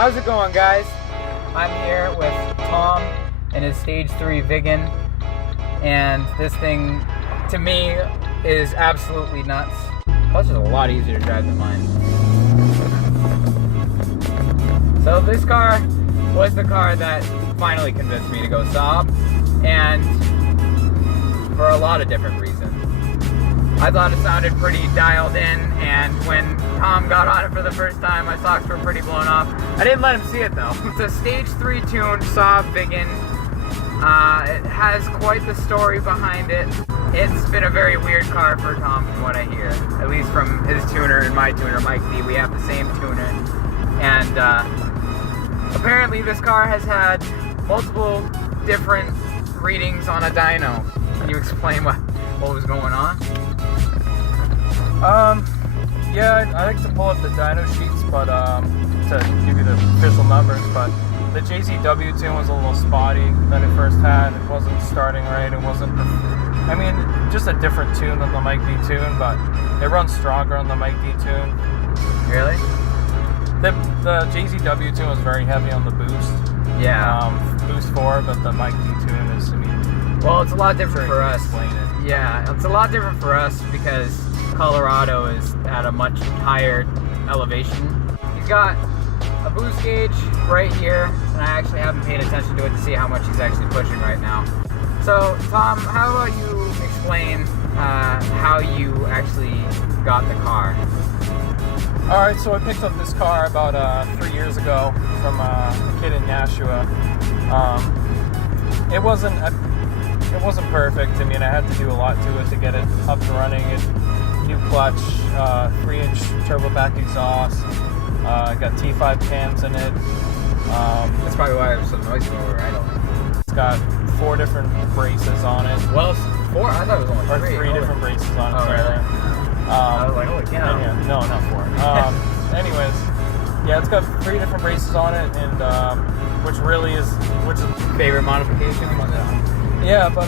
How's it going, guys? I'm here with Tom in his Stage 3 Viggen, and this thing, to me, is absolutely nuts. Plus, it's a lot easier to drive than mine. So this car was the car that finally convinced me to go Saab, and for a lot of different reasons. I thought it sounded pretty dialed in, and when Tom got on it for the first time, my socks were pretty blown off. I didn't let him see it though. It's a Stage 3 tuned Saab Viggen. It has quite the story behind it. It's been a very weird car for Tom from what I hear. At least from his tuner and my tuner, Mike D. We have the same tuner. And apparently this car has had multiple different readings on a dyno. Can you explain what was going on? Yeah, I like to pull up the dyno sheets, but to give you the official numbers, but the JZW tune was a little spotty that it first had. It wasn't starting right. It wasn't, I mean, just a different tune than the Mike D tune, but it runs stronger on the Mike D tune. Really? The JZW tune was very heavy on the boost. Yeah. Boost 4, but the Mike D tune is, I mean... Well, it's a lot different for us. Explain it. Yeah, it's a lot different for us because Colorado is at a much higher elevation. He's got a boost gauge right here, and I actually haven't paid attention to it to see how much he's actually pushing right now. So, Tom, how about you explain how you actually got the car? Alright, so I picked up this car about 3 years ago from a kid in Nashua. It wasn't perfect. I mean, I had to do a lot to it to get it up and running. New clutch, 3-inch turbo back exhaust. Got T5 cams in it. That's probably why it was so noisy when we were idling. It's got 4 different braces on it. Well, 4? I thought it was only 3. Or 3 different braces on it. Oh, sorry. really? I was like, holy cow. Yeah, no, not 4. Anyways, yeah, it's got 3 different braces on it, and which is favorite modification. Yeah, but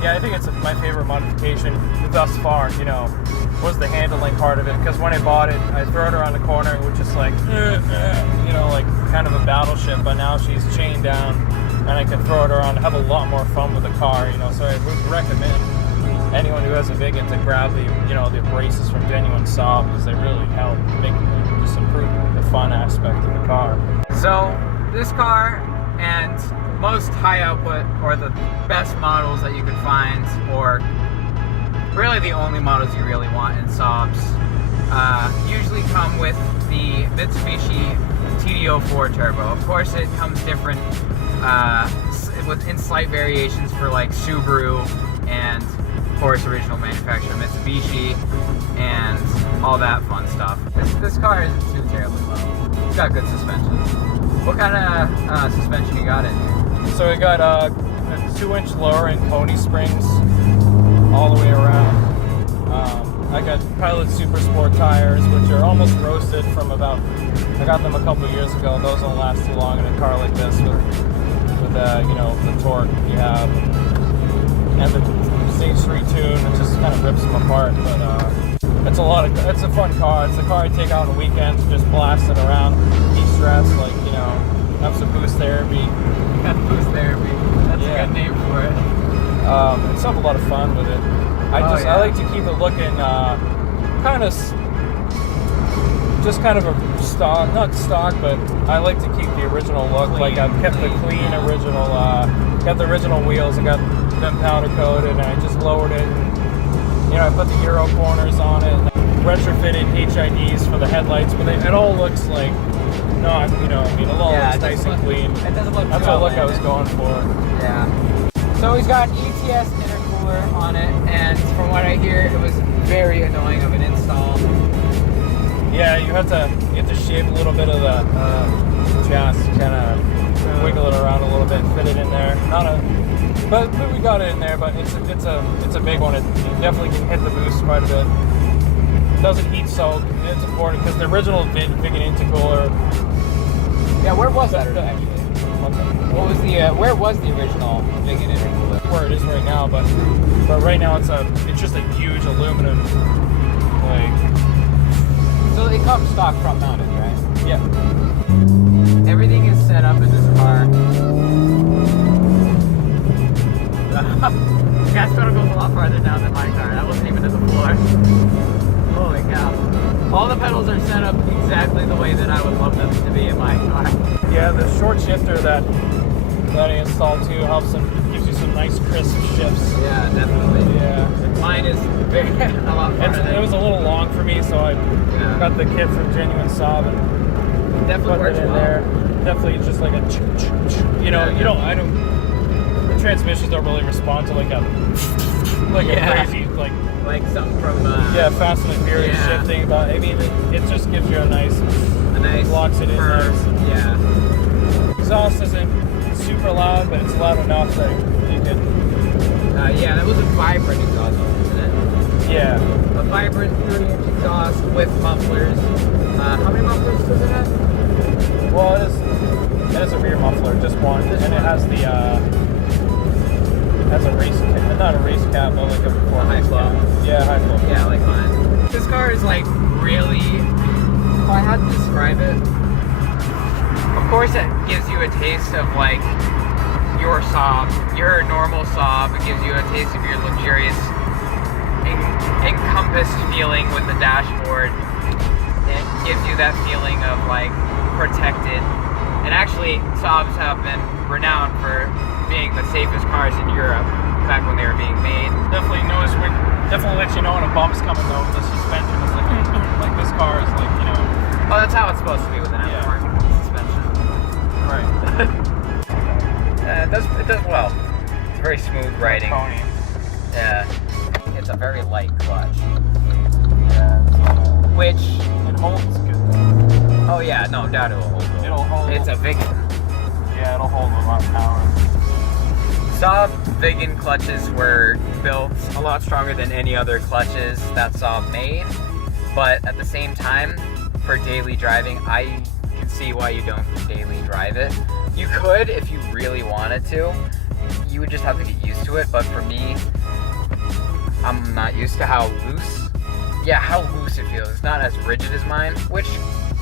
yeah, I think it's my favorite modification thus far. You know, was the handling part of it, because when I bought it, I threw it around the corner, it was just like, you know, like kind of a battleship. But now she's chained down, and I can throw it around, have a lot more fun with the car. You know, so I would recommend anyone who has a Viggen to grab the braces from genuine Saab, because they really help just improve the fun aspect of the car. So this car and most high output, or the best models that you can find, or really the only models you really want in Saabs, usually come with the Mitsubishi TD04 turbo. Of course, it comes different in slight variations for like Subaru and of course original manufacturer Mitsubishi and all that fun stuff. This car isn't too terribly low. It's got good suspension. What kind of suspension you got in here? So we got a 2-inch lowering pony springs all the way around. I got Pilot Super Sport tires, which are almost roasted from I got them a couple years ago. Those don't last too long in a car like this with you know, the torque you have. And the Stage 3 tune, it just kind of rips them apart. But it's a fun car. It's a car I take out on the weekends, just blast it around, de-stress, like, you know, have some boost therapy. Boost therapy. That's a good name for it. I just have a lot of fun with it. I like to keep it looking kind of a stock, not stock, but I like to keep the original look. Like I've kept the clean original, got the original wheels. I got them powder coated, and I just lowered it. And, you know, I put the Euro corners on it. Retrofitted HIDs for the headlights, but it all looks like, you know, I mean, it all looks nice and clean. It doesn't look That's the look I was going for. Yeah. So he's got an ETS intercooler on it, and from what I hear, it was very annoying of an install. Yeah, you have to shape a little bit of the chassis, kind of wiggle it around a little bit, fit it in there. But we got it in there. But it's a big one. It definitely can hit the boost quite a bit. It doesn't heat soak. It's important because the original Viggen intercooler. Yeah, where was that actually? What was where was the original Viggen intercooler? Where it is right now, but right now it's just a huge aluminum, like. So it comes stock front mounted, right? Yeah. everything is set up in this car. Gas pedal goes a lot farther down than my car. That wasn't even to the floor. Holy cow. All the pedals are set up exactly the way that I would love them to be in my car. Yeah, the short shifter that I installed too helps and gives you some nice crisp shifts. Yeah, definitely. Yeah. Mine is very, a lot farther. It was a little long for me, so I got the kit from Genuine Saab and definitely put works it in well. there. Definitely just like a the transmissions don't really respond to like a crazy like something from Fast and Furious shifting, but I mean it just gives you a nice locks it in there. Yeah. Exhaust isn't super loud, but it's loud enough that you can that was a vibrant exhaust, isn't it? Yeah. A vibrant 3-inch exhaust with mufflers. How many mufflers does it have? Well, it is a rear muffler, just one, and it has the has a race cap, not a race cap, but like a high flow. Yeah, high flow. Yeah, like mine. This car is like really, if I had to describe it, of course it gives you a taste of like your Saab, your normal Saab. It gives you a taste of your luxurious, encompassed feeling with the dashboard. It gives you that feeling of like protected. And actually, Saabs have been renowned for being the safest cars in Europe back when they were being made. Definitely lets you know when a bump's coming though. The suspension is like this car is like, you know. Oh, that's how it's supposed to be with an aftermarket suspension. Right. It does well. It's very smooth riding. Pony. Yeah. It's a very light clutch. Yeah. Which It holds good. Oh yeah, no doubt it will hold. It'll hold. It's a Viggen. Yeah, it'll hold a lot of power. Saab Viggen clutches were built a lot stronger than any other clutches that Saab made, but at the same time, for daily driving, I can see why you don't daily drive it. You could if you really wanted to. You would just have to get used to it, but for me, I'm not used to how loose it feels. It's not as rigid as mine, which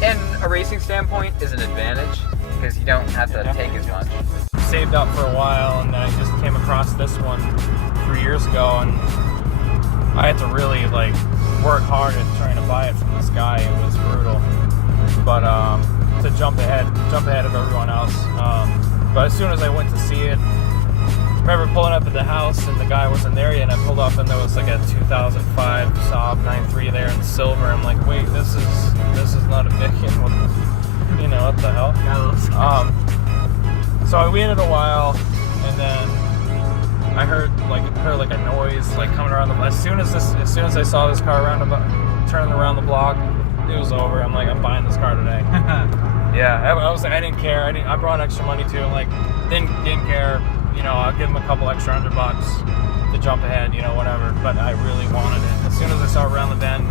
in a racing standpoint is an advantage because you don't have to take as much. Saved up for a while, and then I just came across this one 3 years ago, and I had to really like work hard at trying to buy it from this guy. It was brutal, but to jump ahead of everyone else. But as soon as I went to see it, I remember pulling up at the house and the guy wasn't there yet, and I pulled up and there was like a 2005 Saab 9.3 there in silver. I'm like, wait, this is not a Viggen. What the hell? So I waited a while, and then I heard like a noise like coming around the. As soon as I saw this car turning around the block, it was over. I'm like, I'm buying this car today. Yeah, I didn't care. I brought extra money too. Like, didn't care. I'll give him a couple extra $100 to jump ahead. Whatever. But I really wanted it. As soon as I saw it around the bend,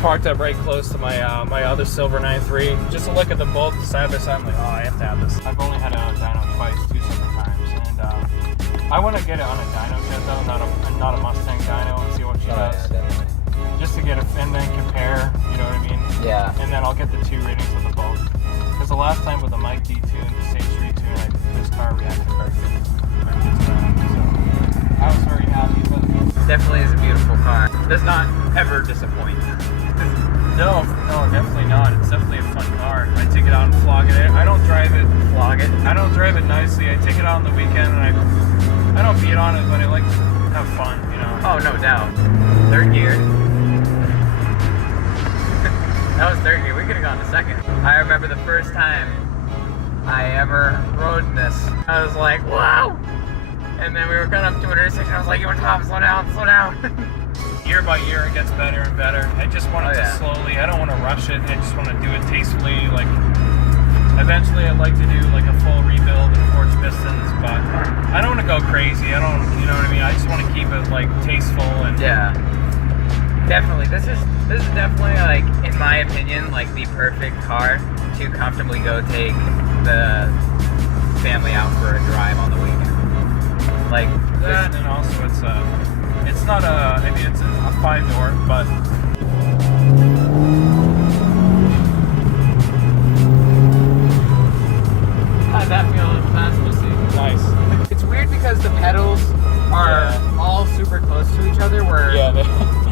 parked up right close to my other silver 9.3. Just to look at them both side by side, I'm like, oh, I have to have this. I've only had a dyno twice, 2 separate times, and I want to get it on a dyno kit though, not a Mustang dyno, and see what she does. Yeah, definitely. Just to get it and then compare. You know what I mean? Yeah. And then I'll get the 2 ratings of the both. Because the last time with the Mike D2 and the Stage 3 tune, this car reacted very good. So I was very happy with it. Definitely is a beautiful car. Does not ever disappoint. No, definitely not. It's definitely a fun car. I take it out and flog it. I don't drive it. I don't drive it nicely. I take it out on the weekend and I don't beat on it, but I like to have fun, Oh, no doubt. Third gear. That was third gear. We could have gone to second. I remember the first time I ever rode in this. I was like, wow! And then we were going up to an intersection. I was like, yo, Tom, slow down, slow down. Year by year, it gets better and better. I just want it to slowly. I don't want to rush it. I just want to do it tastefully. Like, eventually, I'd like to do like a full rebuild and forged pistons, but I don't want to go crazy. I don't, you know what I mean? I just want to keep it like tasteful and. Yeah. Definitely. This is definitely like, in my opinion, like the perfect car to comfortably go take the family out for a drive on the weekend. Like that, and also it's not a. I mean, it's a 5-door, but. How'd that feel in the passenger seat? Nice. It's weird because the pedals are all super close to each other, where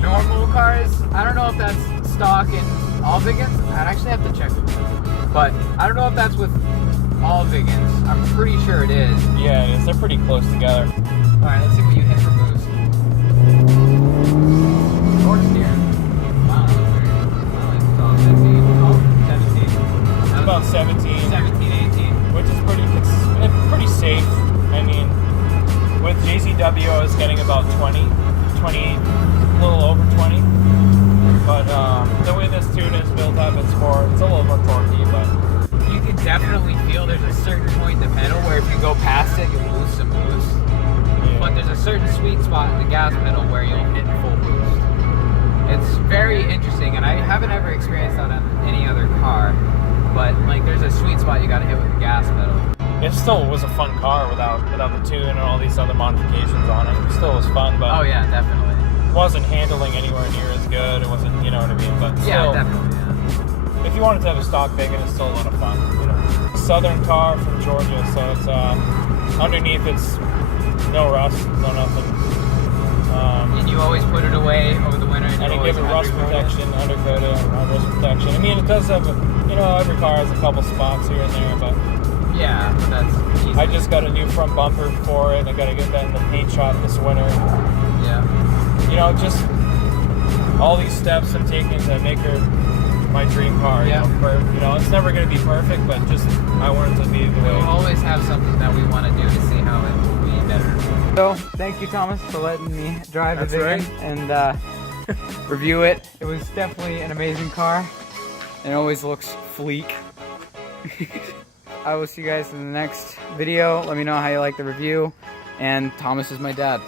normal cars, I don't know if that's stock in all Viggens. I'd actually have to check with them. But I don't know if that's with all Viggens. I'm pretty sure it is. Yeah, it is. They're pretty close together. Alright, let's see what you hit for boost. Torque steer. Wow, that was weird. I like the top 15. Oh, 17. It's about 17. 17, 18. Which is pretty safe. I mean, with JCW, I was getting about 20, a little over 20. But the way this tune is built up, it's a little more torquey, but you can definitely feel there's a certain point in the pedal where if you go past it, you'll lose some boost. yeah. But there's a certain sweet spot in the gas pedal where you'll hit full boost. It's very interesting, and I haven't ever experienced that on any other car. But like, there's a sweet spot you gotta hit with the gas pedal. It still was a fun car without the tune and all these other modifications on it. It still was fun, but Oh yeah, definitely. it wasn't handling anywhere near as good. It wasn't, you know what I mean? But still, Yeah, definitely. Yeah. if you wanted to have a stock Viggen, it's still a lot of fun. You know, Southern car from Georgia, so it's underneath it's no rust, no nothing. And you always put it away over the winter. And it gives it rust protection, undercoated, rust protection. I mean, it does have, every car has a couple spots here and there, but yeah, but that's easy. I just got a new front bumper for it. I got to get that in the paint shop this winter. Yeah. Just all these steps I'm taking to make her my dream car. Yeah. It's never going to be perfect, but just I want it to be the way. We'll always have something that we want to do to see how it will be better. So, thank you, Thomas, for letting me drive the Viggen and review it. It was definitely an amazing car. It always looks fleek. I will see you guys in the next video. Let me know how you like the review. And Thomas is my dad.